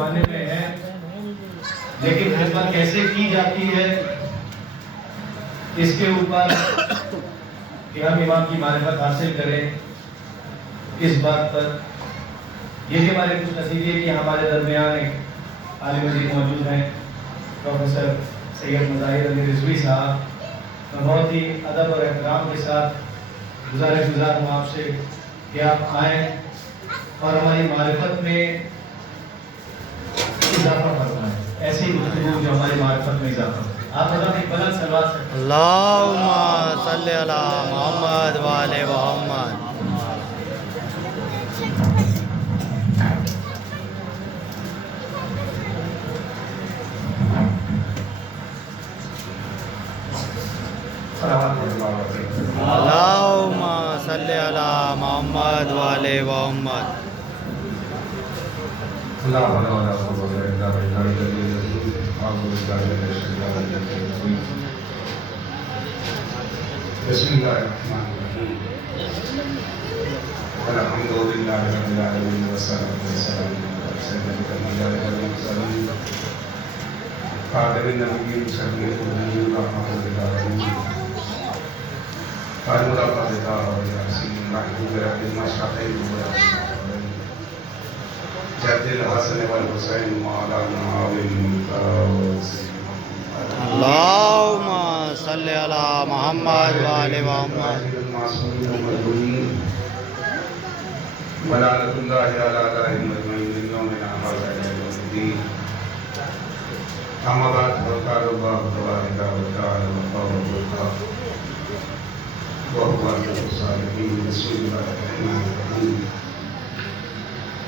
زمانے میں ہیں، لیکن خدمت کیسے کی جاتی ہے اس کے اوپر کہ ہم امام کی معرفت حاصل کریں، اس بات پر یہ بھی ہمارے خوش نصیبی ہے کہ ہمارے درمیان ایک عالم مجید موجود ہیں، پروفیسر سید مظاہر علی رضوی صاحب۔ میں بہت ہی ادب اور احترام کے ساتھ گزار ہوں آپ سے کہ آپ آئیں اور ہماری معرفت میں اضافہ فرمائیں، ایسی گفتگو جو ہماری معرفت میں اضافہ کرے۔ آپ حضرات ایک بلند صلوات سے اللہم صلی علی محمد و آل محمد۔ اللہم صلی علی محمد و آل محمد۔ بسم اللہ الرحمن الرحیم الحمد للہ رب العالمین والصلاة والسلام علی سیدنا محمد المرسلین خاتم النبیین شفیع الذین رحمۃ للعالمین قائم القاعدہ یاسین محبوب رب المشرقین جد الحسن والحسین مولانا بالممتاز اللہم صلی علی محمد و آل محمد۔ ولعنۃ اللہ علی اعدائهم اجمعین من یومنا هذا الى یوم الدین۔ اما بعد فقال اللہ تبارک و تعالی وقال الله وهو خير الصالحين بسم الله الرحمن الرحيم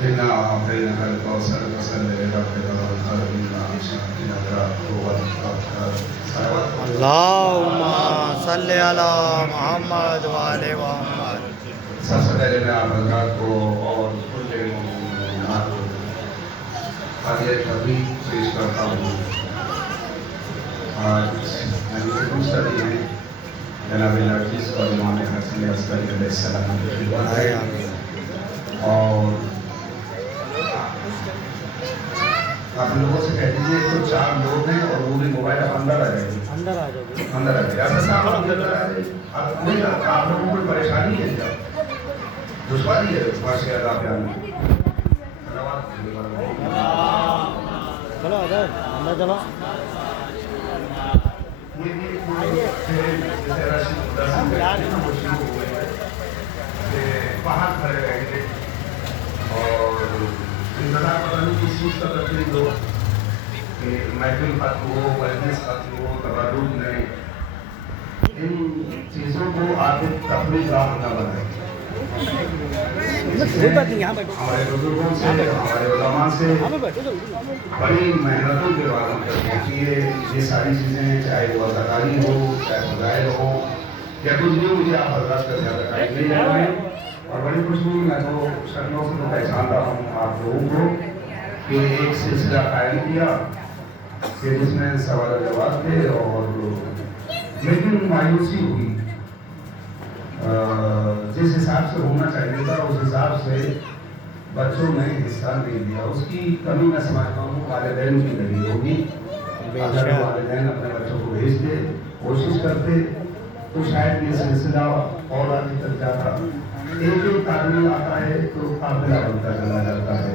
إنا أعطيناك الكوثر فصل لربك وانحر إن شانئك هو الأبتر۔ اللہم صلی علی محمد و آل محمد۔ سب سے پہلے میں آپ حضرات کو اور کل مومنات کو حاضر تبریک پیش کرتا ہوں۔ آج نبی مصطفی ہیں جناب نرجس اور امام حسن عسکری علیہ السلام کی خدمت ہے، اور آپ لوگوں سے کہہ دیجیے تو 4 لوگ ہیں اور وہ بھی موبائل اندر آ جائے گی، اندر آ جائے گی۔ ایسا صاحب اندر آ جائے گی، آپ لوگوں کو کوئی پریشانی ہے کیا؟ دشواری ہے ماشاء اللہ پیار چلو اندر چلو۔ باہر کھڑے رہیں گے اور انتظار پتہ نہیں کس چیز کا تکلیف ہو کہ محفل ختم ہو، مجلس ختم ہو، تبرک نہیں، ان چیزوں کو آپ تفریح گاہ نہ بنائیں۔ ہمارے بزرگوں سے، ہمارے علماء سے بڑی محنتوں کے بعد ہم تک پہنچی ہے یہ ساری چیزیں، چاہے وہ اداکاری ہو، چاہے فضائل ہو یا کچھ بھی، مجھے آپ حضرات کا زیادہ ٹائم نہیں لگ رہے ہیں۔ اور بڑی خوشی میں تو شکلوں سے تو پہچانتا ہوں آپ لوگوں کو کہ ایک سلسلہ قائم کیا کہ جس میں سوال و جواب تھے، اور لیکن مایوسی ہوئی، جس حساب سے ہونا چاہیے تھا اس حساب سے بچوں نے حصہ نہیں دیا۔ اس کی کمی میں سمجھتا ہوں والدین کی نہیں ہوگی۔ اگر والدین اپنے بچوں کو بھیجتے، کوشش کرتے تو شاید یہ سلسلہ اور آگے تک جاتا۔ ایک آدمی آتا ہے تو قافلہ بنتا چلا جاتا ہے،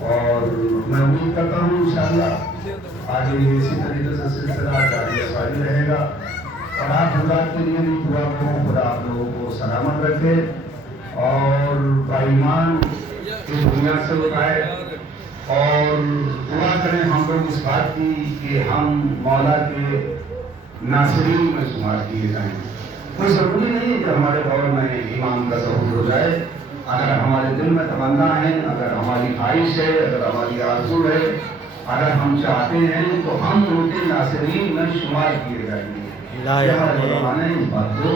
اور میں امید کرتا ہوں انشاءاللہ آگے اسی طریقے سے سلسلہ جاری ساری رہے گا۔ اور آپ حضرات کے لیے بھی دعا کروں، خدا آپ لوگوں کو سلامت رکھے اور بائیمان اس دنیا سے اٹھائے، اور دعا کریں ہم لوگ اس بات کی کہ ہم مولا کے ناصرین میں شمار کیے جائیں۔ کوئی ضروری نہیں ہے کہ ہمارے دور میں امام کا ظہور ہو جائے، اگر ہمارے دل میں تمنا ہے، اگر ہماری خواہش ہے، اگر ہماری آرزو ہے، اگر ہم چاہتے ہیں تو ہم ان کے ناصرین میں شمار کیے جائیں گے۔ ہمارے علماء نے اس بات کو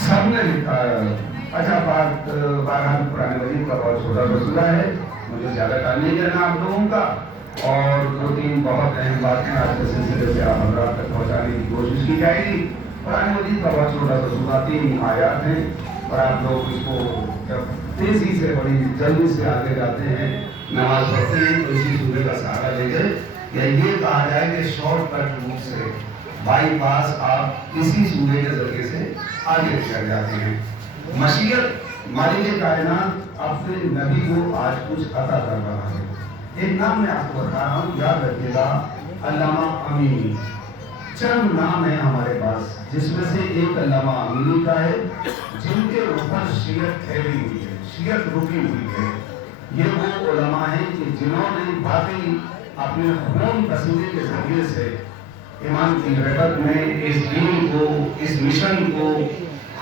سب نے لکھا ہے۔ اچھا بات بہرحال قرآن مجید کا بہت چھوٹا رسولہ ہے، مجھے زیادہ ٹائم نہیں دینا آپ لوگوں کا، اور 2-3 بہت اہم باتیں آج کے سلسلے سے آپ حضرات تک پہنچانے کی کوشش کی جائے گی۔ قرآن مجید کا بہت چھوٹا رسولہ 3 آیات ہیں، اور آپ لوگ اس کو جب تیزی سے بڑی جلدی سے آگے جاتے ہیں नमाज पढ़ते हैं तो इसी सूर्य का सहारा लेंगे, या ये कहा जाए कि शॉर्ट कट रूट से बाईपास आप इसी सूर्य के जरिए से आगे चल जाते हैं। मशीयत मालिक कायनात अपने नबी को आज कुछ अता कर रहा है। एक नाम मैं आपको बता रहा हूँ, याद रखिएगा, अल्लामा अमीनी। चंद नाम है हमारे पास, जिसमें से एक अल्लामा अमीनी का है, जिनके ऊपर शियत ठहरी हुई है, शियत रुकी हुई है। ये वो उलमा हैं कि जिन्होंने वाकई अपने खून पसीने के जरिए से ईमान की रगत में इस दीन को, इस मिशन को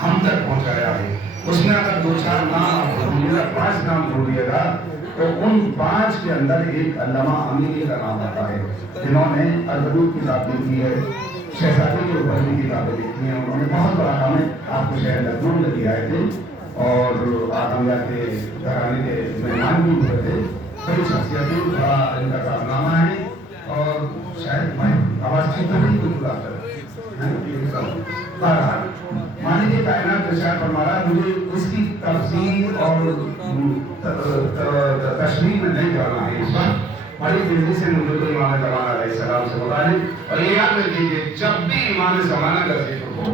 हम तक पहुंचाया है। उसमें अगर 2-4 नाम आपको मिलेगा, 5 नाम ढूंढिएगा, तो उन 5 के अंदर एक अल्लामा अमीनी का नाम आता है, जिन्होंने अरबी किताब लिखी है, शहजादी के ऊपर भी किताबें लिखी हैं। उन्होंने बहुत बड़ा काम है। आपको शहर लखनऊ में दिए आए थे और आदमिया के घराने के मेहमान भी हुए थे। कई शख्सियतें, बड़ा इनका कारनामा है और शायद मैं आवाज़ ठीक नहीं कुछ बुलाकर मालिक कायनात इरशाद फरमा रहा है, मुझे इसकी तफसीर और तशरीह में नहीं करना है इस वक्त। बड़ी तेजी से मुझे तो इमाम ज़माना अलैहिस्सलाम से बताएं, और ये याद रखिए, जब भी इमाम ज़माना का जिक्र हो,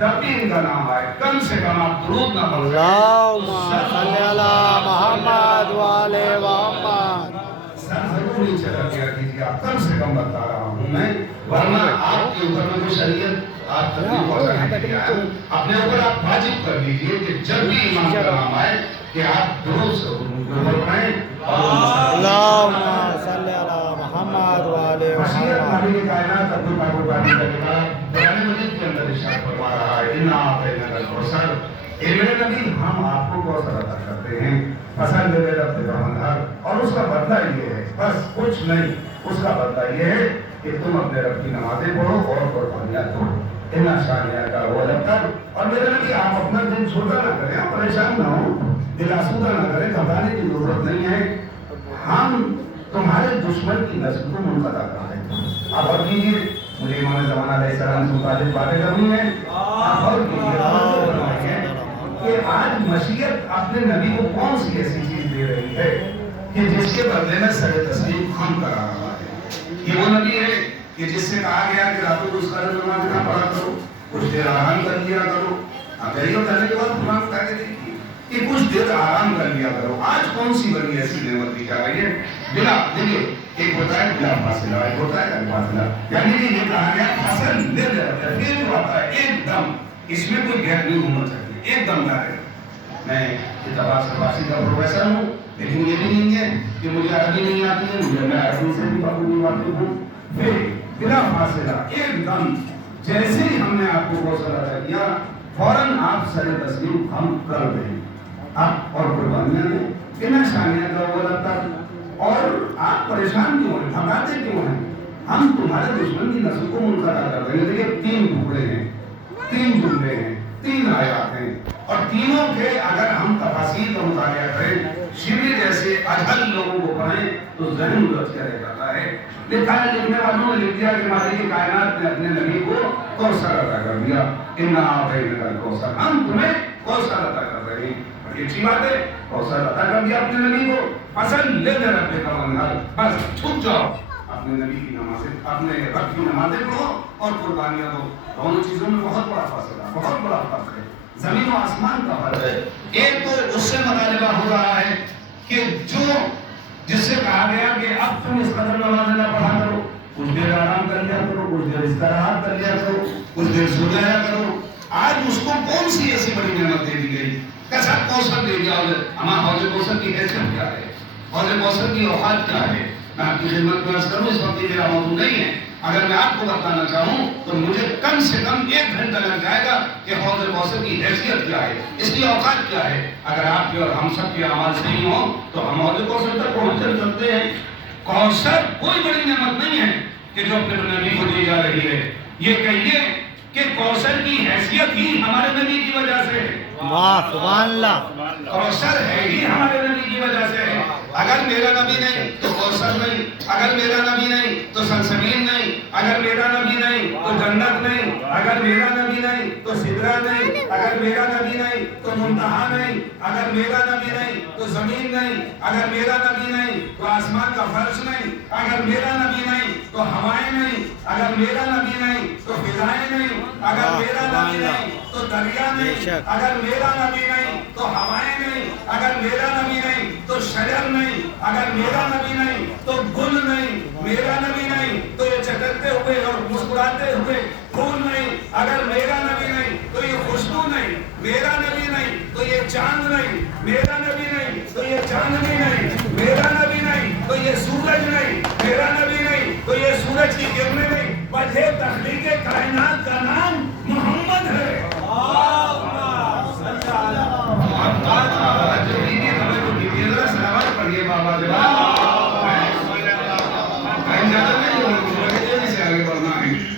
जब भी इनका नाम आए, कम से कम आप दुरूद ना पढ़ें। अल्लाहुम्मा सल्ली अला मुहम्मद व आले मुहम्मद। सर जरूर नीचे रखिए कीजिए, आप कम से कम बता रहा हूँ मैं, वरना आपके ऊपर में जो शरीयत आप तकलीफ पहुंचाने के लिए आया हूं, अपने ऊपर आप वाजिब कर लीजिए कि जब भी इमाम का नाम आए कि आप दुरूद से पढ़ें। अल्लाहुम्मा सल्ली अला मुहम्मद व आले मशीयत मुहम्मद। मालिक कायनात अब्दुल कादिर बारी का किताब कुरान मजीद के अंदर इरशाद फरमा रहा है, इन्ना आतैनाकल कौसर, ए मेरे नबी हम आपको कौसर अता करते हैं, पसंद है रब का मंहर, और उसका बदला ये है, बस कुछ नहीं, उसका बदला ये है कि तुम अपने रब की नमाजें पढ़ो और कुर्बानियां दो। इन्ना शानिया का वो लगता, और मेरे नबी आप अपना दिल छोटा ना करें, आप परेशान ना हो, दिल आसूदा ना करें, घबराने की जरूरत नहीं है। हम तुम्हारे दुश्मन की नस्ल को मुनक़ता कर दें। आप और कीजिए, मुझे इमाम ज़माना अलैहिस्सलाम से मुतालिक बातें करनी है। आप और कीजिए कि आज मशीयत अपने नबी को कौन सी ऐसी चीज दे रही है कि जिसके बदले में सर तस्लीम हम करा रहा है। ये वो नबी है कि जिससे कहा गया कि रातों को उसका नमाज ना पढ़ा करो, कुछ देर आराम कर लिया करो। अब गरीब करने के बाद कुरान उठा के देखिए कि कुछ देर आराम कर लिया करो। आज कौन सी बड़ी ऐसी नेमत दी जा रही है? बिना देखिए, एक होता है बिला फासिला, एक होता है अल फासिला, यानी कि ये कहा गया फसल ले लेता है, फिर जो आता है एकदम, इसमें कोई गैप नहीं होना चाहिए, एकदम डायरेक्ट। मैं इतिहास फारसी का प्रोफेसर हूँ, लेकिन ये भी नहीं है कि मुझे अरबी नहीं आती है, मुझे मैं अरबी से भी बखूबी वाकिफ हूँ। फिर बिना फासिला एकदम जैसे ही हमने आपको कौशल अदा किया, फौरन आप सर तस्लीम हम कर दें। आप और कुर्बानियां दें, बिना शानिया का वो लगता, और आप परेशान क्यों हैं, भगाते क्यों हैं? हम तुम्हारे दुश्मन की नस्ल को मुनक़ता कर देंगे। देखिए 3 टुकड़े हैं, 3 जुमले हैं, 3 आयात हैं, और तीनों के अगर हम तफासीर का मुताबिया करें, शिविर जैसे अजहल लोगों को पढ़ें तो ज़हन उलझ कर रह जाता है। लिखा है, लिखने वालों ने लिख दिया कि मालिक कायनात ने अपने नबी को कौसर अता कर दिया, इन्ना आतैनाकल कौसर, हम तुम्हें कौसर अता कर रहे हैं। बड़ी अच्छी बात है, कौसर अता कर दिया अपने नबी को, पसंद ले ले रब का मंहर, बस छुप जाओ, अपने नबी की नमाज़ें, अपने रब की नमाज़ें पढ़ो और कुर्बानियां दो। दोनों चीजों में बहुत बड़ा फासला, बहुत बड़ा फर्क है, जमीन और आसमान का फर्क है। एक तो उससे मुतालिबा हो रहा है कि जो जिससे कहा गया कि अब तुम इस कदर नमाज ना पढ़ा करो, कुछ देर आराम कर लिया करो, कुछ देर इस्तराहत कर लिया करो, कुछ देर सो जाया करो। आज उसको कौन सी ऐसी बड़ी नेमत दे दी गई, कैसा कौशल दे दिया? हमारा हौज़े कौशल की हैसियत क्या है, हौज़े कौशल की औकात क्या है? मैं आपकी खिदमत में अर्ज़ करूं, इस वक्त मेरा मौजूद नहीं है। अगर मैं आपको बताना चाहूं तो मुझे कम से कम 1 घंटा लग जाएगा कि हौज़े कौसर की हैसियत क्या है, इसकी औकात क्या है। अगर आपके और हम सब के अमाल सही हो तो हम हौज़े कौसर तक पहुंच सकते हैं। कौसर कोई बड़ी नेमत नहीं है कि जो अपने नबी को दी जा रही है। ये कहिए कि कौसर की हैसियत ही हमारे नबी की वजह से है। वाह सुभान अल्लाह। कौसर है ही हमारे नबी की वजह से है। अगर मेरा नबी नहीं तो कौसर नहीं, अगर मेरा नबी नहीं तो सलसबील नहीं, अगर मेरा नबी नहीं तो जन्नत नहीं, अगर मेरा नबी नहीं تو سدرہ نہیں، اگر میرا نبی نہیں تو منتہا نہیں، اگر میرا نبی نہیں تو زمین نہیں، اگر میرا نبی نہیں تو آسمان کا فرش نہیں، اگر میرا نبی نہیں تو ہوائیں نہیں، اگر میرا نبی نہیں تو فضائیں نہیں، اگر میرا نبی نہیں تو دریا نہیں، اگر میرا نبی نہیں تو ہوائیں نہیں، اگر میرا نبی نہیں تو شجر نہیں، اگر میرا نبی نہیں تو گل نہیں، میرا نبی نہیں تو یہ چٹکتے ہوئے اور مسکراتے ہوئے پھول نہیں، اگر میرا نبی نہیں تو یہ خوشبو نہیں، میرا نبی نہیں تو یہ چاند نہیں، میرا نبی نہیں تو یہ چاندنی نہیں، میرا نبی نہیں تو یہ سورج نہیں، میرا نبی نہیں تو یہ سورج کی کرنیں نہیں، وجہ تخلیق کائنات کا نام محمد ہے۔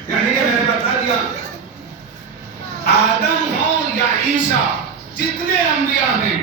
یعنی کہ میں نے بتا دیا آدم ہو یا عیسیٰ جتنے انبیاء ہیں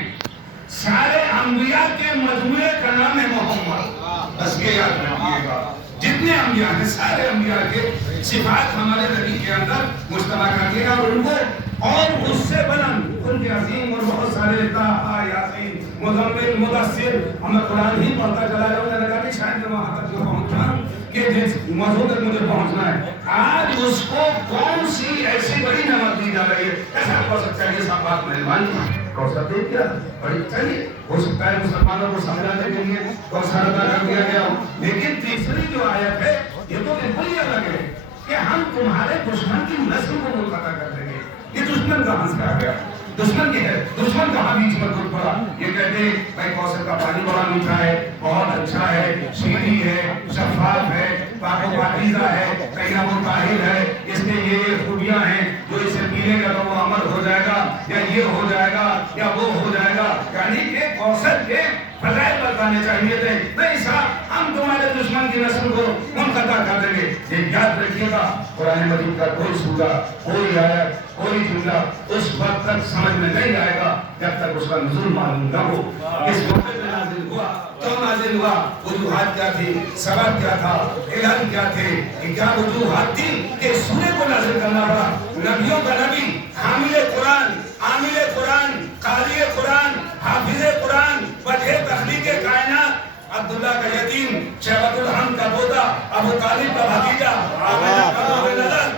سارے انبیاء کے مجموعے کا نام ہے محمد، بس یہ یاد رکھیے گا جتنے انبیاء ہیں سارے انبیاء کے صفات ہمارے نبی کے اندر مشتبہ کر دیا اور ان کو اور اس سے بلند ان کے عظیم اور بہت سارے طٰہٰ یاسین مزمل مدثر ہمیں قرآن ہی پڑھتا چلا جاؤں میں لگا کہ شاید میں وہاں تک جو پہنچا کہ جس موضوع تک مجھے پہنچنا ہے آج اس کو کون سی ایسی بڑی نعمت دی جا رہی ہے ایسا ہو سکتا ہے یہ سب بات مہربانی کوثر دے دیا بڑی چاہیے ہو سکتا ہے مسلمانوں کو سمجھانے کے لیے کوثر عطا کر دیا گیا ہو لیکن تیسری جو آیت ہے یہ تو بالکل ہی الگ ہے کہ ہم تمہارے دشمن کی نسل کو منقطع کر دیں گے۔ یہ دشمن کہاں سے آ گیا؟ دشمن کی ہے دشمن کہاں بیچ میں خود پڑا؟ یہ کہتے ہیں بھائی کوثر کا پانی بڑا میٹھا ہے بہت اچھا ہے شیریں ہے شفاف ہے پاک و پاکیزہ ہے طیب و طاہر ہے اس میں یہ خوبیاں ہیں جو اسے پینے کا تو وہ عمل ہو جائے گا یا یہ ہو جائے گا یا وہ ہو جائے گا یعنی کہ کوثر کے فضائل بتانے چاہیے تھے نہیں صاحب ہم تمہارے دشمن کی نسل کو منقطع کر دیں گے۔ یہ یاد رکھیے گا قرآن مجید کا کوئی سورہ کوئی آیت کوئی جملہ اس وقت تک سمجھ میں نہیں آئے گا جب تک اس کا نزول معلوم نہ ہو۔ اس موقع پہ نازل ہوا کیوں نازل ہوا وجوہات کیا تھی سبب کیا تھا علم کیا تھے کیا وجوہات تھی کہ سورے کو نازل کرنا پڑا۔ نبیوں کا نبی حامل قرآن عامل قرآن قاری قرآن حافظ قرآن وجہ تخلیق کائنات عبداللہ کا یتیم شیبۃ الحمد کا پوتا ابو طالب کا بھتیجا آمنہ کا روح نظر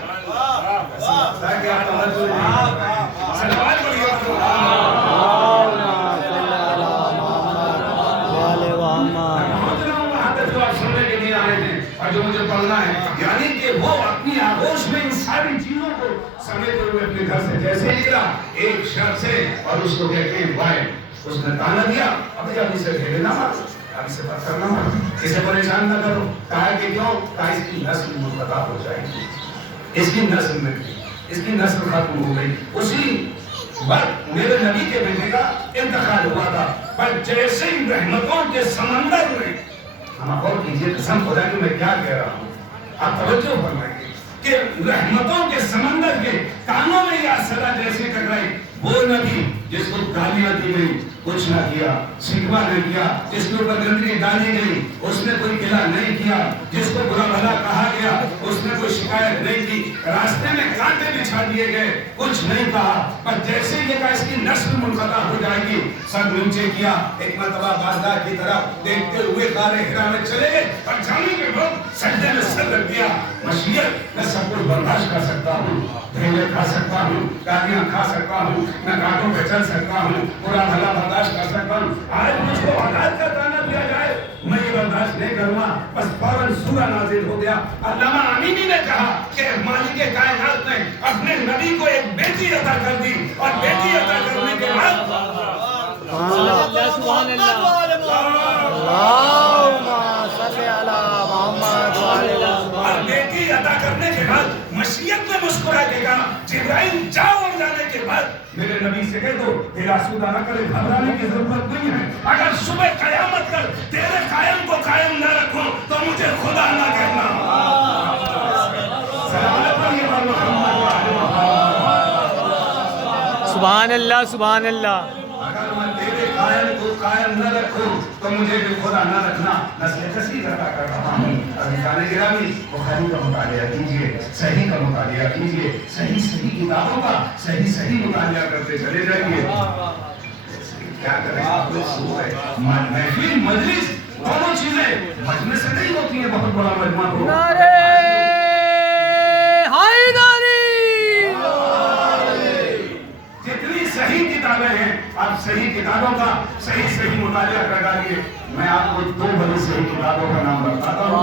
تاکہ آپ توجہ دیں صلوات پڑھیے اور جو مجھے پڑھنا ہے یعنی کہ وہ اپنی آغوش میں ان ساری چیزوں کو سمیٹے ہوئے اپنے گھر سے جیسے نکلا ایک شخص سے اور اس کو کہتے ہیں بھائی اس نے تانا دیا ابھی ابھی سے ڈھیلے نہ مارو ابھی سے پتھر نہ مارو اسے پریشان نہ کرو کہا کہ کیوں کہا اس کی نسل منقطع ہو جائے گی اس کی نسل میں اس کی نسل ختم ہو گئی۔ اسی وقت میرے نبی کے بیٹے کا انتقال ہوا تھا پر جیسے ہی رحمتوں کے سمندر میں ہم غور کیجئے قسم خدا کہ میں کیا کہہ رہا ہوں آپ توجہ فرمائیے کہ رحمتوں کے سمندر کے کانوں میں یہ صدا جیسے ٹکرائی وہ نبی جس کو گالیاں دی گئی کچھ نہ کیا شکوہ نہیں کیا جس کے اوپر گندگی ڈالی گئی اس نے کوئی گلہ نہیں کیا جس کو برا بھلا کہا گیا اس نے کوئی شکایت نہیں کی راستے میں کانٹے بچھا دیے گئے کچھ نہیں کہا پر جیسے یہ کہا اس کی نسل منقطع ہو جائے گی سر نیچے کیا ایک مرتبہ بازدار کی طرف دیکھتے ہوئے غار حرا میں چلے گئے اور جانے کے بعد سجدے میں سر رکھ دیا مشیت میں سب کچھ برداشت کر سکتا ہوں ڈھیلے کھا سکتا ہوں گالیاں کھا سکتا ہوں میں کانٹوں پہ چل سکتا ہوں برا بھلا برداشت کر سکتا ہوں آج مجھ کو اولاد کا تانا دیا جائے میں یہ برداشت نہیں کروں گا بس فوراً سورہ نازل ہو گیا۔ علامہ امینی نے کہا کہ مالک کائنات نے اپنے نبی کو ایک بیٹی عطا کر دی اور بیٹی عطا کرنے کے بعد سبحان اللہ اور بیٹی عطا کرنے کے بعد مشیت میں مسکرا کے کہا جبرائیل جاؤ اور جانے کے بعد میرے نبی سے کہہ دو دل آسودہ نہ کرے گھبرانے کی ضرورت نہیں ہے اگر صبح قیامت کر تیرے قائم کو قائم نہ رکھوں تو مجھے خدا نہ کہنا۔ سبحان اللہ سبحان اللہ۔ اگر میں تیرے قائم کو قائم نہ رکھوں تو مجھے بھی خدا نہ رکھنا۔ نسل کثیر عطا کر رہا ہوں अज़ीज़ान गिरामी, बुखारी का मुतालिया कीजिए, सही का मुतालिया कीजिए, सही किताबों का सही मुतालिया करते चले जाइए। क्या करें, महफिल मजलिस दोनों चीजें मजमे से नहीं होती है। बहुत बड़ा मजमा हो, नारे हैदरी। जितनी सही किताबें हैं, आप सही किताबों का सही मुतालिया कर डालिए। मैं आपको दो बड़ी सही किताबों का नाम बताता हूँ।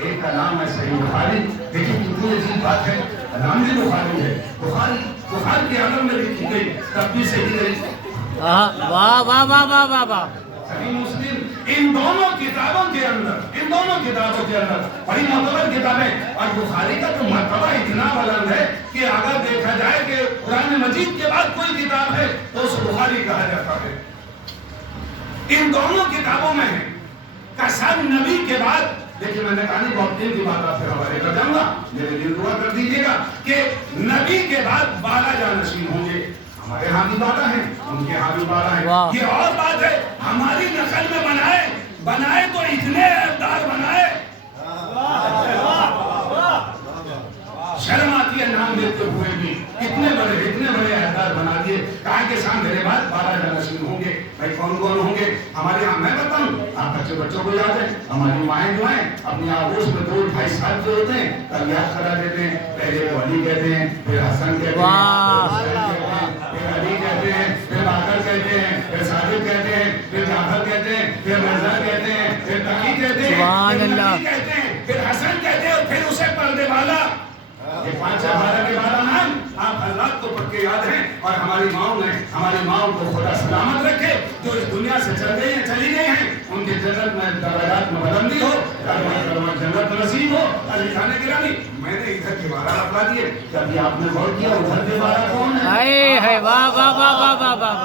एक का नाम है सही बुखारी। देखिए कितनी अजीब बात है, नाम भी बुखारी है। बुखारी के अंदर में लिखी गई, तब भी सही गई। वाह वाह वाह वाह वाह वाह। सही मुस्लिम, इन दोनों किताबों के अंदर बड़ी मोतबर किताबें। और बुखारी का तो मर्तबा इतना बुलंद है कि अगर देखा जाए कि कुरान मजीद के बाद कोई किताब है तो उसे बुखारी कहा जाता है। इन दोनों किताबों में है कसम नबी के बाद। देखिए मैंने कहानी बहुत दिन की बात आपसे हवाले कर जाऊंगा, मेरे लिए दुआ कर दीजिएगा कि नबी के बाद 12 जानशीन होंगे। हमारे यहाँ भी 12 हैं, उनके यहाँ भी 12 हैं। ये और बात है, हमारी नस्ल में बनाए तो इतने अहदार बनाए, शर्म आती है नाम लेते हुए भी। इतने बड़े अहदार बना दिए। कहा के साथ मेरे बाद 12 जानशीन होंगे। भाई कौन होंगे हमारे यहाँ, मैं बताऊं, आप बच्चों को याद है, हमारी माएँ जो हैं अपनी आगोश में 2-2.5 साल जो होते हैं तब याद करा देते हैं। पहले वो अली कहते हैं, फिर हसन कहते हैं, फिर अली कहते हैं, फिर बाकर कहते हैं, फिर सादिक कहते हैं, फिर जाफर कहते हैं, फिर मिर्जा कहते हैं, फिर तकी कहते हैं, फिर नबी कहते हैं, फिर हसन कहते हैं, फिर उसे पर्दे वाला। ये 5-12 के 12 नाम आप हज़रात को पक्के याद हैं। और हमारी माओ को खुदा सलामत रखे, जो इस दुनिया से चली गई हैं, उनके जन्नत में दर्जात में बुलंदी हो, जन्नत नसीब हो। अज़ीज़ान गिरामी, मैंने इधर के 12 बता दिए, कभी आपने गौर किया उधर के 12 कौन है? वाह वाह वाह वाह वाह वाह।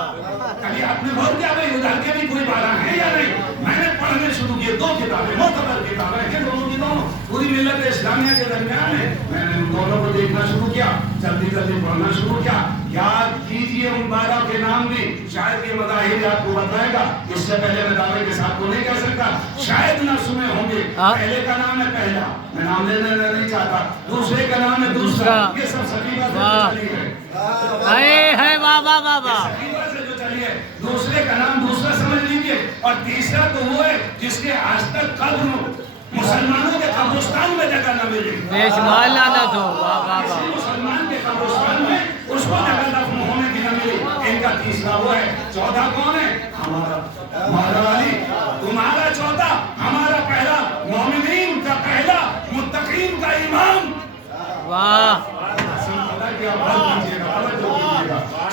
कभी आपने गौर किया भाई उधर के भी कोई 12 हैं या नहीं? मैंने पढ़ने शुरू किए 2 किताबें, मोतबर किताबें हैं दोनों की दोनों, पूरी मिल्लत इस्लामिया के दरमियान है। मैंने उन दोनों को देखना शुरू किया, जल्दी पढ़ना शुरू किया। याद कीजिए उन 12 के नाम भी, शायद ये मज़ाहिर आपको बताएगा। इससे पहले मैं दावे के साथ को नहीं कह सकता, शायद ना सुने होंगे। पहले का नाम है पहला, मैं नाम लेना नहीं चाहता। दूसरे का नाम है दूसरा। ये सब सकीबा से चली है, वाह वाह वाह वाह। सकीबा से जो चली है। दूसरे का नाम दूसरा समझ लीजिए। और तीसरा तो वो है जिसके आज तक कब्र मुसलमानों के कब्रिस्तान में जगह न मिली। बेशुमार लानत हो। वाह वाह वाह। मुसलमान के कब्रिस्तान में उसको जगह दफन होने की न मिली। इनका तीसरा वो है। 14 कौन है? हमारा मौला अली। तुम्हारा 14, हमारा पहला, मोमिनीन का पहला, मुत्तकीन का इमाम। वाह।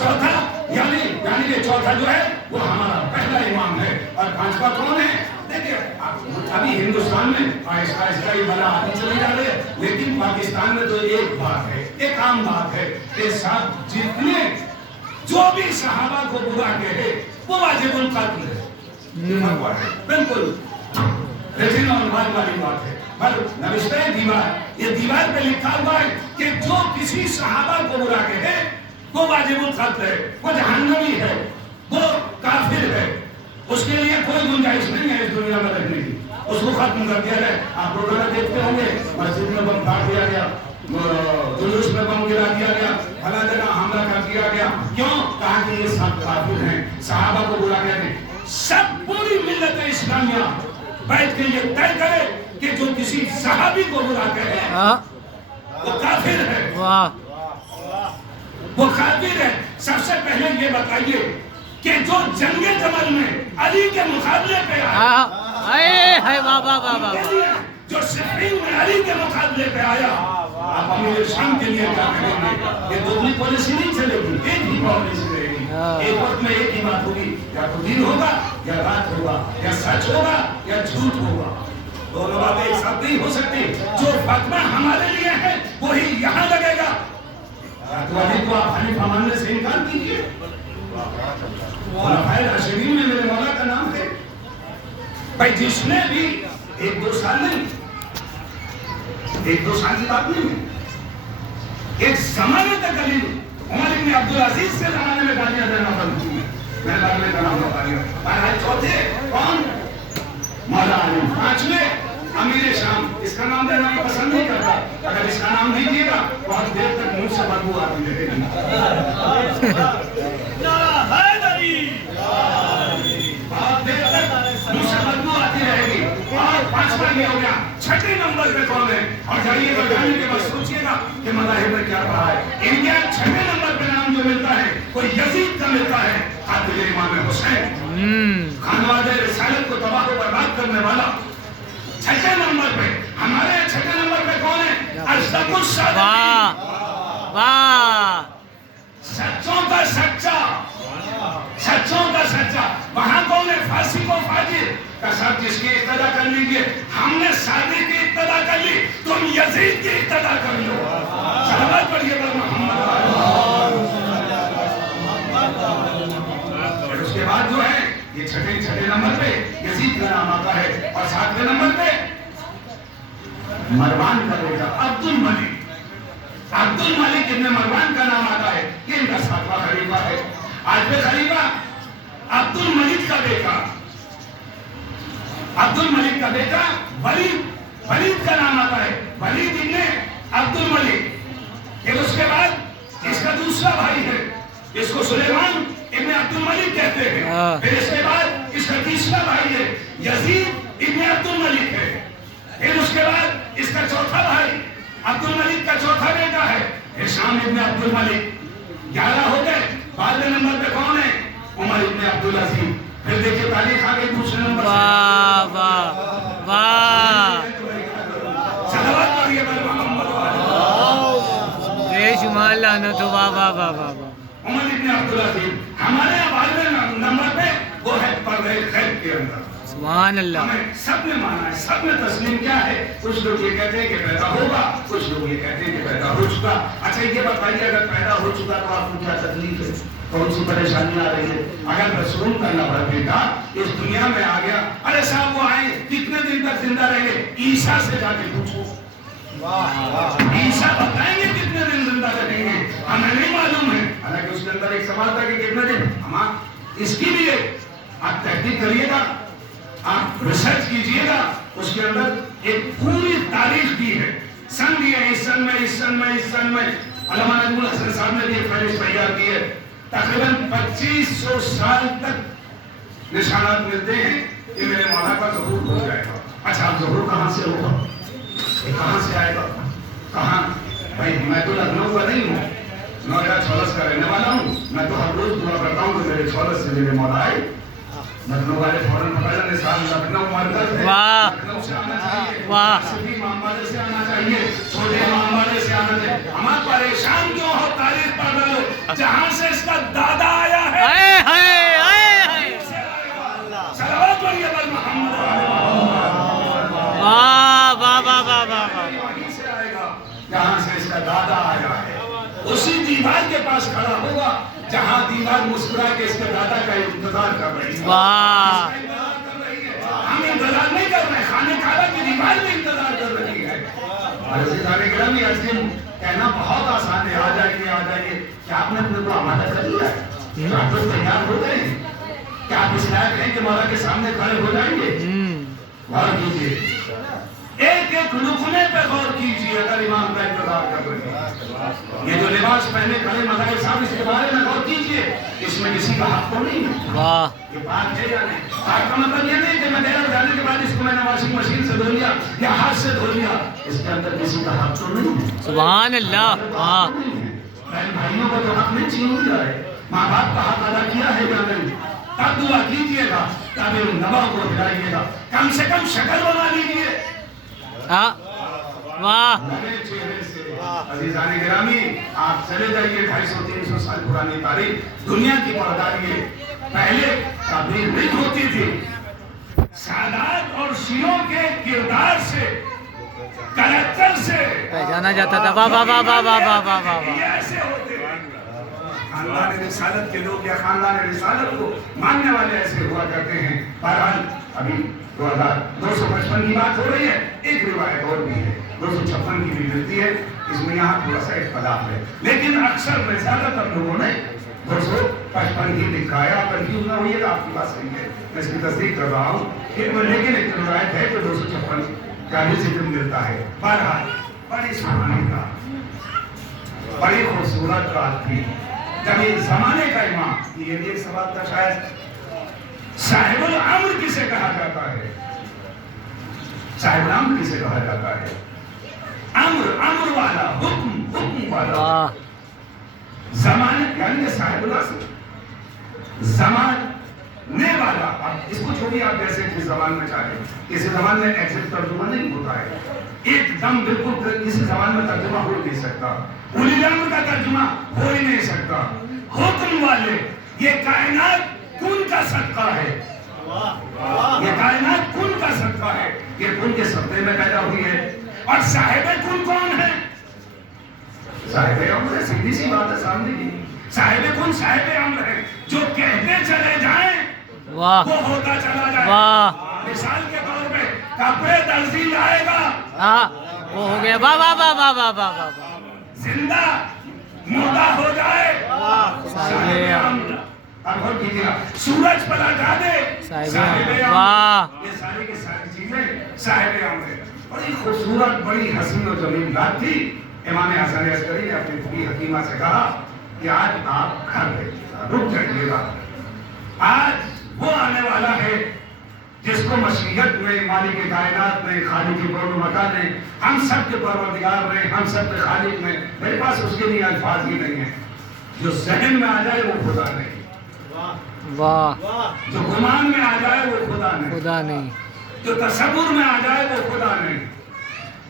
चौथा यानी कि चौथा जो है वो हमारा पहला इमाम है। और 5वां कौन है? देखिए अभी हिंदुस्तान में आहिस्ता ही बला आती चली जा रही है, लेकिन पाकिस्तान में तो एक बात है, एक आम बात है कि साहब जितने जो भी सहाबा को बुरा कहे वो वाजिबुल कत्ल है। बिल्कुल रेजिना उन्वान वाली बात है। पर नविश्ते ये दीवार पे लिखा हुआ है कि जो किसी सहाबा को बुरा कहे वो वाजिबुल कत्ल है, वो जहन्नमी है, वो काफिर है। उसके लिए कोई गुंजाइश नहीं है इस दुनिया में रहने की, उसको खत्म कर दिया जाए। आप रोजाना देखते होंगे मस्जिद में बम फाड़ दिया गया, जुलूस में बम गिरा दिया गया, फला जगह हमला कर दिया गया। क्यों? कहा कि ये सब काफिर हैं, सहाबा को बुरा कहते हैं। सब पूरी मिल्लत इस्लामिया बैठ के ये तय करे कि जो किसी सहाबी को बुरा कहे वो काफिर है, वो काफिर है। सबसे पहले ये बताइए कि जो जंगे जमल में अली के मुकाबले पे आया, जो सिफीन में अली के मुकाबले पे आया, आप अमीर शाम के लिए क्या करेंगे? ये दोगली पॉलिसी नहीं चलेगी, एक ही पॉलिसी रहेगी। एक वक्त में एक ही बात होगी, या तो दिन होगा या रात होगा, या सच होगा या झूठ होगा। दोनों बातें एक साथ नहीं हो सकती। जो फतवा हमारे लिए है वही यहाँ लगेगा। अली को आप हनीफा मानने से इनकार कीजिए। राशिदीन में मेरे मौला का नाम है भाई, जिसने भी 1-2 साल नहीं, 1-2 साल की बात नहीं है, एक जमाने तक अली उमर इब्न अब्दुल अजीज से जमाने में गालियां देना बंद की। मैं बाद में नाम बता रही हूँ। चौथे कौन? मौला अली। 5वें अमीर शाम, इसका नाम देना मैं पसंद नहीं करता। अगर इसका नाम दीजिएगा बहुत देर तक मुंह से बदबू आती रहेगी। बहुत देर तक मुंह से बदबू आती रहेगी। और 5वां ये हो गया। छठे नंबर पे कौन है? और जाइए बताने के बाद सोचिएगा कि मज़ाहिब में क्या पढ़ा है। इनके छठे नंबर पे नाम जो मिलता है वो यजीद का मिलता है, कातिल इमाम हुसैन, खानवादे रिसालत को तबाह व बर्बाद करने वाला। छठे नंबर पे हमारे छठे नंबर पे कौन है? अशरफुस सादिकीन, वाह, सच्चों का सच्चा, सच्चों का सच्चा। वहां कौन है? फासिक व फाजिर का सब जिसकी इक्तदा कर लीजिए। हमने सादिक की इक्तदा कर ली, तुम यजीद की इक्तदा कर लो। सलावत पढ़िए मोहम्मद। उसके बाद जो है ये छठे नंबर पे यजीद का नाम आता है। और 7वें नंबर पे मरवान का बेटा अब्दुल मलिक, अब्दुल मलिक इब्न मरवान का नाम आता है। ये इनका 7वां खलीफा है। 8वें खलीफा अब्दुल मलिक का बेटा, अब्दुल मलिक का बेटा वलीद, वलीद का नाम आता है। वलीद इब्न अब्दुल मलिक। फिर उसके बाद इसका दूसरा भाई है, इसको सुलेमान इब्न अब्दुल मलिक कहते हैं। फिर इसके बाद इसका तीसरा भाई है यजीद इब्न अब्दुल मलिक है। फिर उसके बाद इसका चौथा भाई अब्दुल मलिक का चौथा बेटा है हिशाम इब्न अब्दुल मलिक। 11 हो गए। 12वें नंबर पे कौन है? उमर इब्न अब्दुल अजीज। फिर देखिए तारीख आ गई दूसरे नंबर। वाह वाह वाह, सलावत पढ़िए मोहम्मद। बेशुमार लानत हो। वाह वाह वाह वाह वाह। उमर इब्न अब्दुल अजीज हमारे 12वें नंबर पे वो है पर्दे गैब के अंदर। सुभान अल्लाह। हमें सब ने माना है, सब ने तस्लीम किया है। कुछ लोग ये कहते हैं कि पैदा होगा, कुछ लोग ये कहते हैं कि पैदा हो चुका। अच्छा ये बताइए अगर पैदा हो चुका तो आपको क्या तकलीफ है, कौन सी परेशानी आ रही है? अगर रसूल का नंबर बेटा इस दुनिया में आ गया, अरे साहब वो आए कितने दिन तक जिंदा रहेंगे? ईसा से जाके पूछो, ईसा बताएंगे कितने दिन जिंदा रहेंगे, हमें नहीं मालूम है। हालांकि उसके अंदर एक सवाल था कि कितने दिन, हम इसकी भी आप तहकीक करिएगा, आप रिसर्च कीजिएगा। उसके अंदर एक पूरी तारीख दी है, सन दिए, इस सन में, इस सन में, इस सन में। अल्लामा नजमुल हसन साहब ने ये फहरिस्त तैयार की है। तकरीबन 2500 साल तक निशानात मिलते हैं कि मेरे मौला का ज़हूर हो जाएगा। अच्छा अब ज़हूर कहाँ से होगा, ये कहाँ से आएगा, कहाँ? भाई मैं तो लखनऊ का नहीं हूँ, नोएडा छौलस का रहने वाला हूँ। मैं तो हर रोज दुआ करता हूँ कि मेरे छौलस से मेरे मौला आए। लखनऊ वाले फौरन पकड़ लेंगे, साहब लखनऊ मरकज है, वाह लखनऊ से आना चाहिए, वाह, सिटी इमामबाड़े से आना चाहिए, छोटे इमामबाड़े से आना चाहिए। हम परेशान क्यों हो? तारीख पढ़ लो, जहाँ से इसका दादा आया है। हाय हाय हाय हाय, सलावत पढ़िए बल मोहम्मद। वाह वाह वाह वाह वाह। वहीं से आएगा जहाँ से इसका दादा आया है। उसी दीवार के पास खड़ा होगा जहाँ दीवार मुस्कुरा के इसके दादा का इंतजार कर रही है। वाह, हम इंतजार नहीं कर रहे, खाने काबा की दीवार में इंतजार कर रही है। कहना बहुत आसान है, आ जाइए आ जाइए। क्या आपने अपने को आमादा कर लिया है? आप लोग तैयार हो गए? क्या आप इस लायक हैं कि मौला के सामने खड़े हो जाएंगे? गौर कीजिए, एक एक लुकमे पे गौर कीजिए। अगर इमाम का इंतजार कर रहे हैं, ये जो लिबास पहने खड़े मज़ाहिब साहब, इसके बारे में गौर कीजिए। इसमें किसी का हक तो नहीं है। वाह, ये बात है या नहीं? बात का मतलब ये नहीं कि मैं डेरा जाने के बाद इसको मैंने वॉशिंग मशीन से धो लिया या हाथ से धो लिया। इसके अंदर किसी का हक तो नहीं है। सुभान अल्लाह। वाह, बहन भाइयों को तो हक नहीं छीन लिया है, माँ बाप का हक अदा किया है या नहीं? तब दुआ कीजिएगा, तब इन नवा को हिलाइएगा, कम से कम शक्ल बना लीजिए। वाह, अज़ीज़ान गिरामी, आप चले जाइए 250-300 साल पुरानी तारीख, दुनिया की पढ़ाइए। पहले तबलीग नहीं होती थी, सादात और शियों के किरदार से, कैरेक्टर से पहचाना जाता था। वाह वाह वाह वाह वाह वाह वाह वाह। ऐसे होते खानदान रिसालत के लोग या खानदान रिसालत को मानने वाले ऐसे हुआ करते हैं। बहरहाल अभी 2255 की बात हो रही है, एक रिवायत और भी है 256 की भी मिलती है। इसमें यहाँ थोड़ा सा इख्तलाफ है, लेकिन अक्सर में ज्यादातर लोगों ने 255 ही लिखा है। आप कंफ्यूज ना होइएगा, आपकी बात सही है, मैं इसकी तस्दीक कर रहा हूँ। लेकिन एक रिवायत है कि 256 का भी जिक्र मिलता है। बहरहाल बड़ी सुहानी था, बड़ी खूबसूरत रात थी जब ये जमाने का इमाम, ये भी एक सवाल था शायद, साहिबुल अम्र किसे कहा जाता है? साहिबुल अम्र किसे कहा जाता है? अम्र, अम्र वाला, हुक्म, हुक्म वाला। जमाने यानी साहिबुल अम्र, जमाने वाला। अब इसको छोड़िए, आप जैसे किस जबान में चाहे, किसी जबान में एग्जैक्ट तर्जुमा नहीं होता है, एकदम बिल्कुल किसी जबान में तर्जुमा हो नहीं सकता, उलिल अम्र का तर्जुमा हो ही नहीं सकता। हुक्म वाले, ये कायनात कुन का सदका है, ये कायनात कुन का सदका है, ये कुन के सदके में पैदा हुई है। और साहिब कुन कौन है? साहिब अम्र, सीधी सी बात है सामने की। साहिब कुन साहिब अम्र है, जो कहते चले जाएं वो होता चला जाए। मिसाल के तौर पे कपड़े दर्जी लाएगा, वो हो गया। वाह वाह वाह वाह वाह वाह वाह। जिंदा मुर्दा हो जाए, साहिब अम्र। अब और कीजिएगा, सूरज पलटा दे, साहिब अम्र। वाह, ये सारी की सारी चीजें साहिब अम्र है। बड़ी खूबसूरत, बड़ी हसीन और जमीन रात थी। इमाम हसन अस्करी ने अपनी फूफी हकीमा से कहा कि आज आप घर जाइएगा, रुक जाइएगा, आज वो आने वाला है जिसको मशीयत में, मालिक कायनात में, खालिक कौन मकान ने, हम सब के परवरदिगार में, हम सब के खालिक में, मेरे पास उसके लिए अल्फाज ही नहीं है। जो जहन में आ जाए वो खुदा नहीं, वाह, जो गुमान में आ जाए वो खुदा नहीं, खुदा नहीं, जो तसव्वुर में आ जाए वो खुदा नहीं,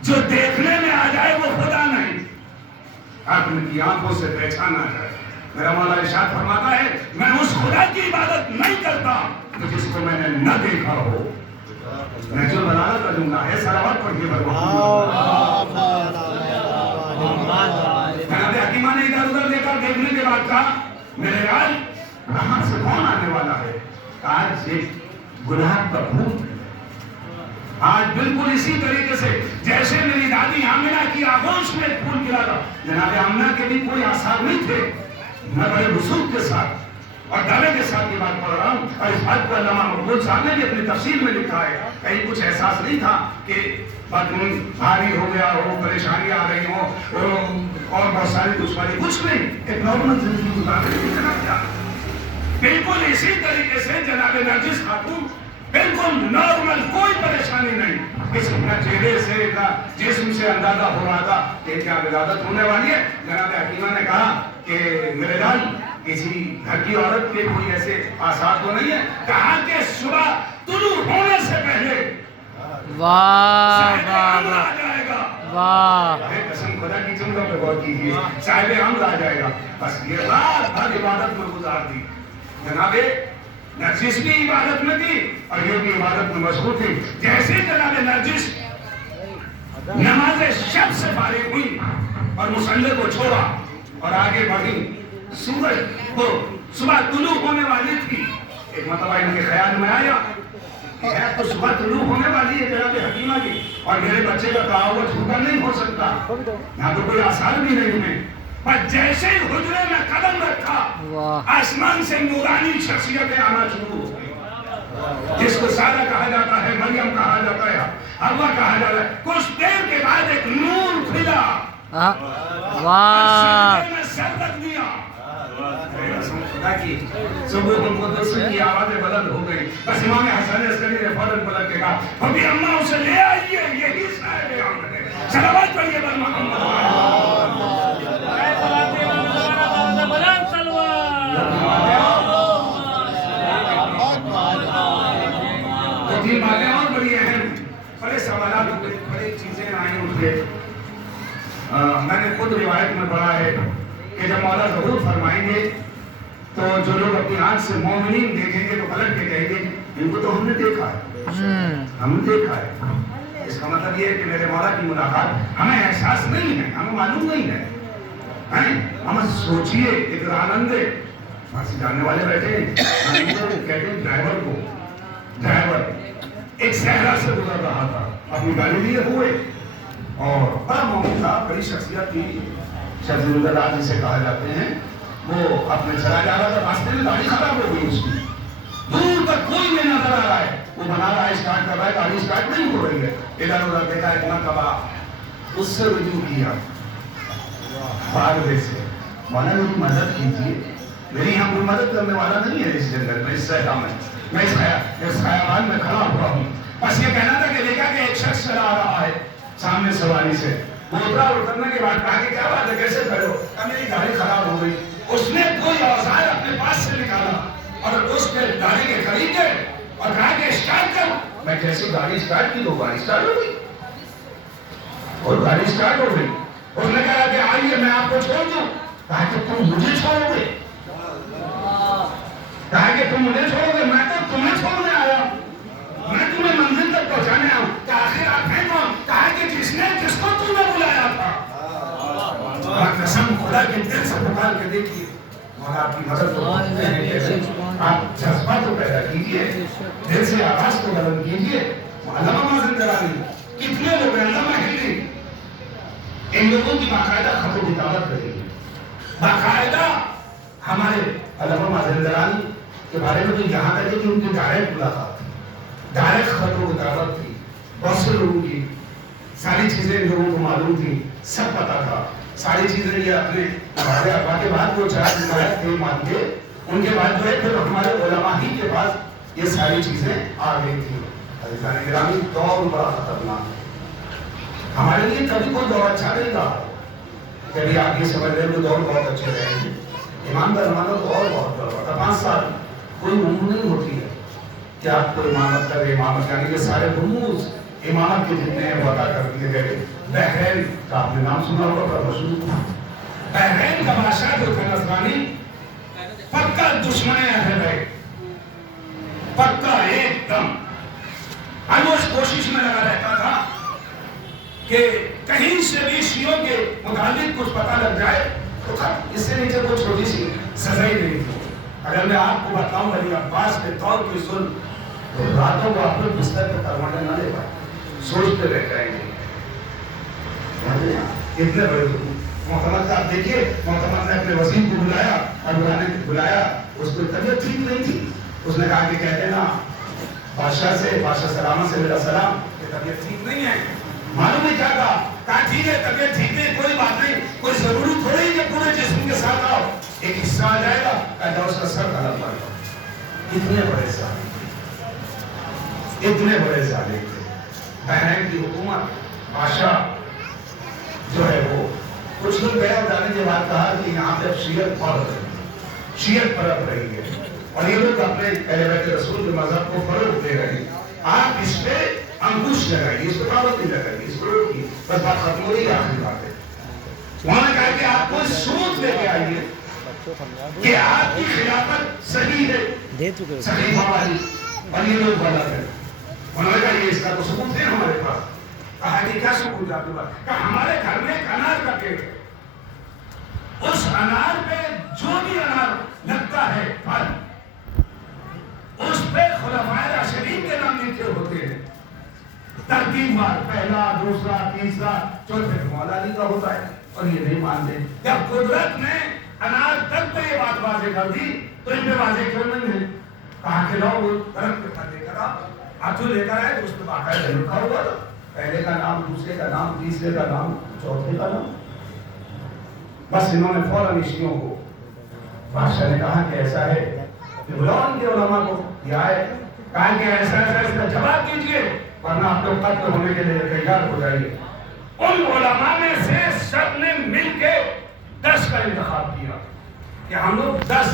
जो देखने में आ जाए वो खुदा नहीं, आत्म की आंखों से पहचाना जाए। मेरा मौला इरशाद फरमाता है, मैं उस खुदा की इबादत नहीं करता तो जिसको मैंने न देखा हो। मैं जो बनाना का जुमला है, सलावत पढ़िए हकीमा ने इधर उधर देखा, देखने के बाद कहा, मेरे यार कहां से कौन आने वाला है? आज एक गुलाब का फूल, आज बिल्कुल इसी तरीके से जैसे मेरी दादी आमिना की आगोश में फूल गिरा था, जनाब आमिना के भी कोई आसार नहीं थे। मैं बड़े वसूख के साथ और दावे के साथ ये बात पढ़ रहा हूँ, और इस बात को अल्लामा मकबूल साहब ने भी अपनी तफसीर में लिखा है। कहीं कुछ एहसास नहीं था कि बदन भारी हो गया हो, परेशानी आ रही हो और बहुत सारी दुश्मनी, कुछ नहीं, एक नॉर्मल जिंदगी गुजार रही थी। बिल्कुल इसी तरीके से जनाब नरगिस खातून, बिल्कुल नॉर्मल, कोई परेशानी नहीं, किसी न चेहरे से न जिस्म से अंदाजा हो रहा था कि क्या विलादत होने वाली है। जनाब हकीमा ने कहा कि मेरे लाल, किसी घर की औरत के कोई ऐसे आसार तो नहीं है? कहा कि सुबह तुलू होने से पहले वाह साहिब वाह अम्र आ जाएगा। वाह, कसम खुदा की जुमलों पे गौर कीजिए, साहिब अम्र आ जाएगा। बस ये रात भर इबादत में गुजार दी। जनाबे नरजिस भी इबादत में थी और ये भी इबादत में मशगूल थी। जैसे जनाब नरजिस नमाज शब से फारिग हुई और मुसल्ले को छोड़ा और आगे बढ़ी, सूरज को सुबह तुलू होने वाली थी। एक मतलब इनके ख्याल में आया तो सुबह तुलू होने वाली है जनाब हकीमा की, और मेरे बच्चे का कहा हुआ झूठा नहीं हो सकता, यहाँ तो कोई आसार भी नहीं है। पर जैसे ही हुजरे में कदम रखा, आसमान से नूरानी शख्सियतें आना शुरू हो गई, जिसको सारा कहा जाता है, मरियम कहा जाता है, हव्वा कहा जाता है। कुछ देर के बाद एक नूर खुला, वाह, सर रख दिया। सुबह उनको की आवाजें बुलंद हो गई। बस इमाम हसन अस्करी ने फौरन बुलंद के कहा, अभी अम्मा उसे ले आइए, यही साहिब अम्र है। सलावत पढ़िए बर मोहम्मद। तीन बातें और बड़ी अहम, बड़े सवाल उठे, बड़ी चीजें आई उठे। मैंने खुद रिवायत में पढ़ा है कि जब मौला ज़हूर फरमाएंगे तो जो लोग अपनी आंख से मोमिनीन देखेंगे तो पलट के कहेंगे, इनको तो हमने देखा है, हमने देखा है। इसका मतलब ये है कि मेरे मौला की मुलाकात हमें एहसास नहीं है, हमें मालूम नहीं है, हम सोचिए एक आनंदे फांसी जानने वाले बैठे कहते हैं ड्राइवर को, ड्राइवर एक सहरा से गुजर रहा था, अपनी गाड़ी लिए हुए और बड़ा मोमिन था, बड़ी शख्सियत थी, शख्सियत जिसे कहा जाते हैं। वो अपने चला जा रहा था, रास्ते में गाड़ी खराब हो गई उसकी, दूर तक कोई नहीं नजर आ रहा है। वो बना रहा है, स्टार्ट कर रहा है, गाड़ी स्टार्ट नहीं हो रही है, इधर उधर देखा, इतना कबा, उससे रुजू किया बारवे से, माना मेरी मदद कीजिए, मेरी यहाँ कोई मदद करने वाला नहीं है इस जंगल में, इस सहरा में, मैं इस खयाबान में खड़ा हुआ हूँ। बस ये कहना था कि देखा कि एक शख्स चला आ रहा है सामने सवारी से, वो उतरने के बाद कहा कि क्या बात है, कैसे खड़े हो? मेरी गाड़ी खराब हो गई। उसने कोई औजार अपने पास से निकाला और उसके गाड़ी के करीब गए और कहा कि स्टार्ट कर। मैं जैसे गाड़ी स्टार्ट की तो गाड़ी स्टार्ट हो गई और गाड़ी स्टार्ट हो गई। उसने कहा कि आइए मैं आपको छोड़ दूं। कहा कि तुम मुझे छोड़ोगे? कहा कि तुम मुझे छोड़ोगे? मैं तो तुम्हें छोड़ने आया, मैं तुम्हें मंजिल तक पहुंचाने आऊं। कि आखिर आप हैं कौन? कहा कि जिसको तुमने बुलाया था। कसम खुदा के दिल से पुकार के देखिए, और आपकी मदद तो आप जज्बा तो पैदा कीजिए, दिल से आवाज को बुलंद कीजिए। अल्लामा माजिद दरानी कितने लोग हैं, अल्लामा हिंदी, इन लोगों की बाकायदा खत किताबत करेगी, बाकायदा हमारे अल्लामा माजिद दरानी के बारे में तो यहाँ तक है कि उनकी डायरेक्ट मुलाकात थी, डायरेक्ट खत किताबत थी, बहुत से लोगों की सारी चीजें लोगों को मालूम थी, सब पता था, सारी चीजें ये अपने हमारे अब्बा के बाद वो चार विधायक थे मान के, उनके बाद जो है फिर हमारे उलमा ही के पास ये सारी चीजें आ गई थी। ग्रामीण दौर बड़ा खतरनाक है हमारे लिए, कभी कोई दौर अच्छा नहीं रहा, कभी आप ये समझ रहे हो दौर बहुत अच्छे रहेंगे। ईमानदार मानो दौर बहुत बड़ा था, 5 साल कोई उम्र नहीं होती है कि आप कोई इमामत करें, इमामत यानी कि सारे रुमूज इमामत के जितने हैं वता कर दिए गए। बहरैन का आपने नाम सुना होगा, बहरैन का बादशाह जो था नसरानी, पक्का दुश्मन है, पक्का एकदम। अब वो इस कोशिश में लगा रहता था कि कहीं से भी शियों के मुताबिक कुछ पता लग जाए तो इससे नीचे कोई छोटी सी सजा ही नहीं थी। अगर मैं आपको बताऊं वली अब्बास के दौर की जुल्म, तो रातों को अपने बिस्तर पर करवाने ना ले पाए, सोचते रह जाएंगे। इतने बड़े मोहम्मद साहब देखिए, मोहम्मद ने अपने वजीर को बुलाया और बुलाया, उसको तबीयत ठीक नहीं थी। उसने कहा कि कहते ना बादशाह से, बादशाह सलामा से मेरा सलाम, कि तबीयत ठीक नहीं है। मालूम नहीं क्या कहा ठीक है तबीयत ठीक नहीं, कोई बात नहीं, कोई जरूरी थोड़ी है कि पूरे जिस्म के साथ आओ, एक हिस्सा आ जाएगा, कहता उसका सर अलग पड़ेगा। इतने बड़े साले, इतने बड़े साले थे। बहरैन की हुकूमत, बादशाह जो है वो, कुछ लोग गए और जाने के बाद कहा कि यहाँ पे शियत पनप रही है और ये लोग अपने अहले बैत रसूल के मजहब को फरोग दे रहे हैं। आप इस पे अंकुश लगाइए, इस पे पाबंदी लगाइए, इस पे रोकिए, बस बात खत्म हो रही है। आखिरी बात है, उन्होंने कहा कि आप कोई सोच लेके आइए कि आपकी खिलाफत सही है, सही वाली, और ये लोग गलत है। उन्होंने कहा ये इसका तो सबूत है हमारे पास। कहा कि क्या सबूत आपके पास? कहा हमारे घर में एक अनार का पेड़ है, उस अनार पे जो भी अनार लगता है फल, उस पे खुलाफाए राशिदीन के नाम लिखे होते हैं, तरतीबवार, पहला, दूसरा, तीसरा, चौथे मौला अली का होता है, और ये नहीं मानते। जब कुदरत ने अनार तक पे ये बात वाजे कर दी तो इन पे वाजे क्यों नहीं है? कहा कि लो वो दरख्त पे फल लेकर आओ, हाथों लेकर आए तो उस पर बाकायदा लिखा हुआ था, पहले का नाम, दूसरे का नाम, तीसरे का नाम, चौथे का नाम। बस इन्होंने फौरन इश्कियों को, बादशाह ने कहा कि ऐसा है, बुलाओ इनके उलमा को, ये आए, कहा कि ऐसा ऐसा इसका जवाब दीजिए वरना आप लोग कत्ल होने के लिए तैयार हो जाइए। उन उलमा में से सब ने मिलके 10 का इंतखाब किया कि हम लोग 10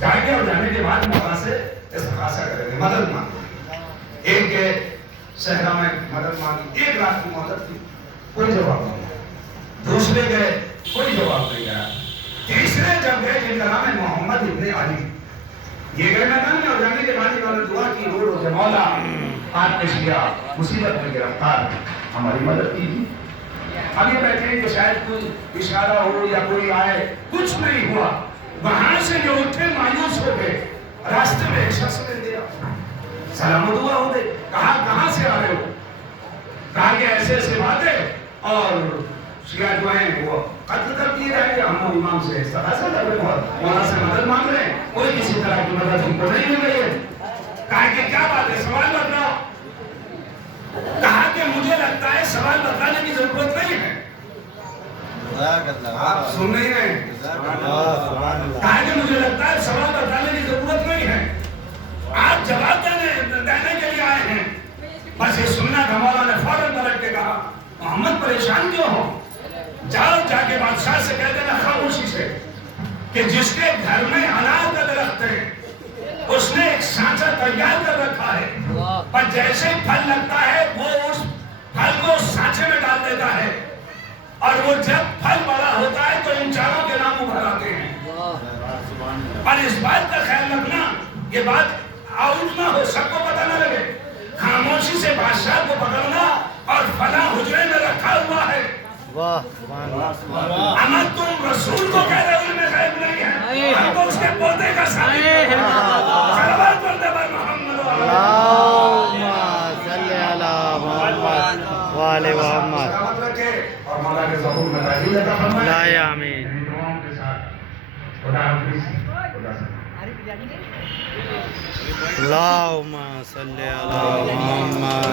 जाएंगे और जाने के बाद मौला से इस्तिगासा करेंगे, मदद मांगेंगे। एक के सहरा में मदद मांगी, 1 रात की मोहलत थी, कोई जवाब नहीं। दूसरे गए, कोई जवाब नहीं आया। तीसरे जब गए जिनका नाम है मोहम्मद इब्ने अली, ये गए मैदान में और जाने के बाद इन्होंने दुआ की, रोड से मौला आपने शिया मुसीबत में गिरफ्तार, हमारी मदद कीजिए। अब ये बैठे हैं कि शायद कोई इशारा हो या कोई आए, कुछ नहीं हुआ। वहां से जो उठे मायूस हो गए, रास्ते में एक शख्स मिल गया, सलाम दुआ हो गई। कहा कहां से आ रहे हो? कहा कि ऐसे ऐसे बातें और शिया जो है वो कत्ल कर दिए जाएंगे, हम इमाम से इस्तिगासा कर रहे हैं, मौला से मदद मांग रहे हैं, कोई किसी तरह की मदद हमको नहीं मिल रही है। کہا کہ کیا بات ہے سوال بتلاؤ. کہا کہ مجھے لگتا ہے سوال بتانے کی ضرورت نہیں ہے. آپ سن نہیں رہے ہیں. کہا کہ مجھے لگتا ہے سوال بتانے کی ضرورت نہیں ہے. آپ جواب دینے کے لیے آئے ہیں. بس یہ سننا تھا. مولا نے فوراً پلٹ کے کہا محمد پریشان کیوں ہو؟ جاؤ جا کے بادشاہ سے کہہ دینا خاموشی سے کہ جس کے گھر میں انار کا درخت ہے اس نے ایک سانچہ تیار کر رکھا ہے. پر جیسے پھل لگتا ہے وہ اس پھل کو سانچے میں ڈال دیتا ہے اور وہ جب پھل بڑا ہوتا ہے تو ان چاروں کے نام ابھر آتے ہیں. پر اس بات کا خیال رکھنا یہ بات آؤٹ نہ ہو, سب کو پتہ نہ لگے. خاموشی سے بادشاہ کو پکڑنا اور فلاں حجرے میں رکھا ہوا ہے. اما تم رسول کو کہہ رہے ہو میں غیب نہیں ہے, ہم تو اس کے پودے کا ثابت ہے. صلوات پڑھتے پر محمد اللہم صلی علی محمد وآل محمد. سلامت رکھے اور مولا کے ظہور میں تعلیم عطا فرمائے. لا آمین. ان دعاؤں کے ساتھ خدا حافظ. خدا حافظ. اللہم صلی علی محمد.